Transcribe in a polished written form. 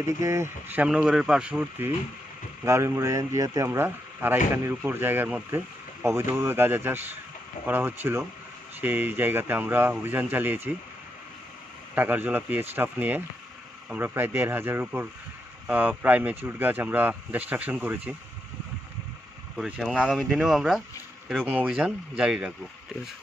এদিকে শ্যামনগরের পার্শ্ববর্তী গাড়িমুড়া এনজিওতে আমরা আড়াইকানির উপর জায়গার মধ্যে অবৈধভাবে গাঁজা চাষ করা হচ্ছিল, সেই জায়গাতে আমরা অভিযান চালিয়েছি। টাকারজোলা পিএইচ স্টাফ নিয়ে আমরা প্রায় ১,৫০০-এর উপর প্রায় ম্যাচিউরড গাছ আমরা ডিস্ট্রাকশন করেছি এবং আগামী দিনেও আমরা এরকম অভিযান জারি রাখবো। ঠিক আছে।